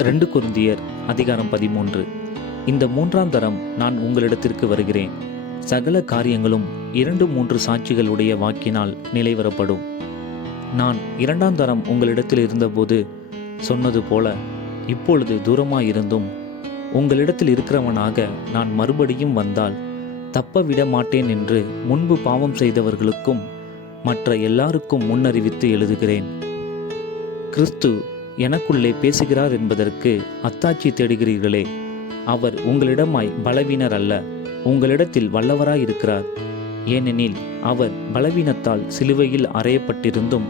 2 கொரிந்தியர் அதிகாரம் 13. இந்த 3ஆம் தரம் நான் உங்களிடத்திற்கு வருகிறேன். சகல காரியங்களும் 2-3 சாட்சிகளுடைய வாக்கினால் நிலைவரப்படும். நான் 2ஆம் தரம் உங்களிடத்தில் இருந்தபோது சொன்னது போல இப்பொழுது தூரமாயிருந்தும் உங்களிடத்தில் இருக்கிறவனாக நான் மறுபடியும் வந்தால் தப்ப விட மாட்டேன் என்று முன்பு பாவம் செய்தவர்களுக்கும் மற்ற எல்லாருக்கும் முன்னறிவித்து எழுதுகிறேன். கிறிஸ்து எனக்குள்ளே பேசுகிறார் என்பதற்கு அத்தாட்சி தேடுகிறீர்களே. அவர் உங்களிடமாய் பலவீனர் அல்ல, உங்களிடத்தில் வல்லவராயிருக்கிறார். ஏனெனில் அவர் பலவீனத்தால் சிலுவையில் அறையப்பட்டிருந்தும்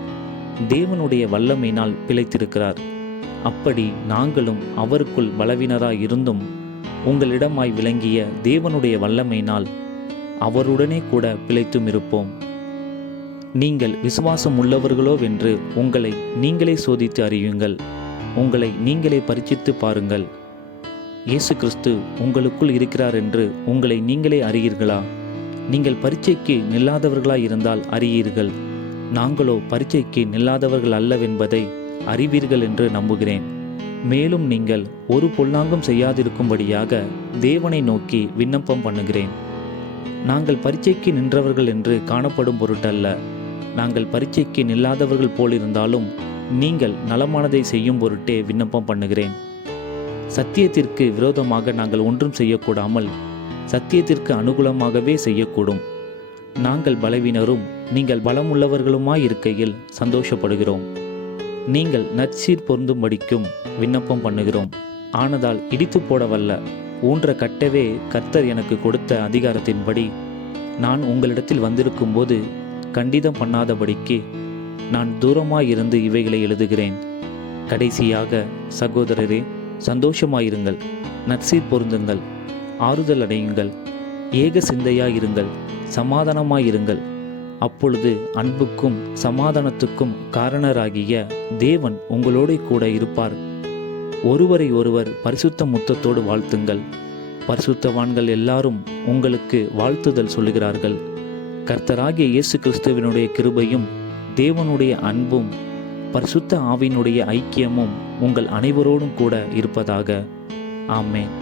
தேவனுடைய வல்லமையினால் பிழைத்திருக்கிறார். அப்படி நாங்களும் அவருக்குள் பலவீனராயிருந்தும் உங்களிடமாய் விளங்கிய தேவனுடைய வல்லமையினால் அவருடனே கூட பிழைத்தும் இருப்போம். நீங்கள் விசுவாசம் உள்ளவர்களோவென்று உங்களை நீங்களே சோதித்து அறியுங்கள். உங்களை நீங்களே பரீட்சித்து பாருங்கள். இயேசு கிறிஸ்து உங்களுக்குள் இருக்கிறார் என்று உங்களை நீங்களே அறியீர்களா? நீங்கள் பரீட்சைக்கு நில்லாதவர்களாய் இருந்தால் அறியீர்கள். நாங்களோ பரீட்சைக்கு நில்லாதவர்கள் அல்லவென்பதை அறிவீர்கள் என்று நம்புகிறேன். மேலும் நீங்கள் ஒரு பொல்லாங்கும் செய்யாதிருக்கும்படியாக தேவனை நோக்கி விண்ணப்பம் பண்ணுகிறேன். நாங்கள் பரீட்சைக்கு நின்றவர்கள் என்று காணப்படும் பொருட்டல்ல, நாங்கள் பரீட்சைக்கு நில்லாதவர்கள் போலிருந்தாலும் நீங்கள் நலமானதை செய்யும் பொருட்டே விண்ணப்பம் பண்ணுகிறேன். சத்தியத்திற்கு விரோதமாக நாங்கள் ஒன்றும் செய்யக்கூடாமல் சத்தியத்திற்கு அனுகூலமாகவே செய்யக்கூடும். நாங்கள் பலவீனரும் நீங்கள் பலமுள்ளவர்களுமாயிருக்கையில் சந்தோஷப்படுகிறோம். நீங்கள் நற்சீர் பொருந்தும்படிக்கும் விண்ணப்பம் பண்ணுகிறோம். ஆனதால் இடித்து போடவல்ல, ஊன்ற கட்டவே கர்த்தர் எனக்கு கொடுத்த அதிகாரத்தின்படி நான் உங்களிடத்தில் வந்திருக்கும்போது கண்டிதம் பண்ணாதபடிக்கு நான் தூரமாயிருந்து இவைகளை எழுதுகிறேன். கடைசியாக சகோதரரே, சந்தோஷமாயிருங்கள், நற்சீர் பொருந்துங்கள், ஆறுதல் அடையுங்கள், ஏக சிந்தையாயிருங்கள், சமாதானமாயிருங்கள். அப்பொழுது அன்புக்கும் சமாதானத்துக்கும் காரணராகிய தேவன் உங்களோடு கூட இருப்பார். ஒருவரை ஒருவர் பரிசுத்த முத்தத்தோடு வாழ்த்துங்கள். பரிசுத்தவான்கள் எல்லாரும் உங்களுக்கு வாழ்த்துதல் சொல்லுகிறார்கள். கர்த்தராகிய இயேசு கிறிஸ்துவினுடைய கிருபையும் தேவனுடைய அன்பும் பரிசுத்த ஆவியினுடைய ஐக்கியமும் உங்கள் அனைவரோடும் கூட இருப்பதாக. ஆமென்.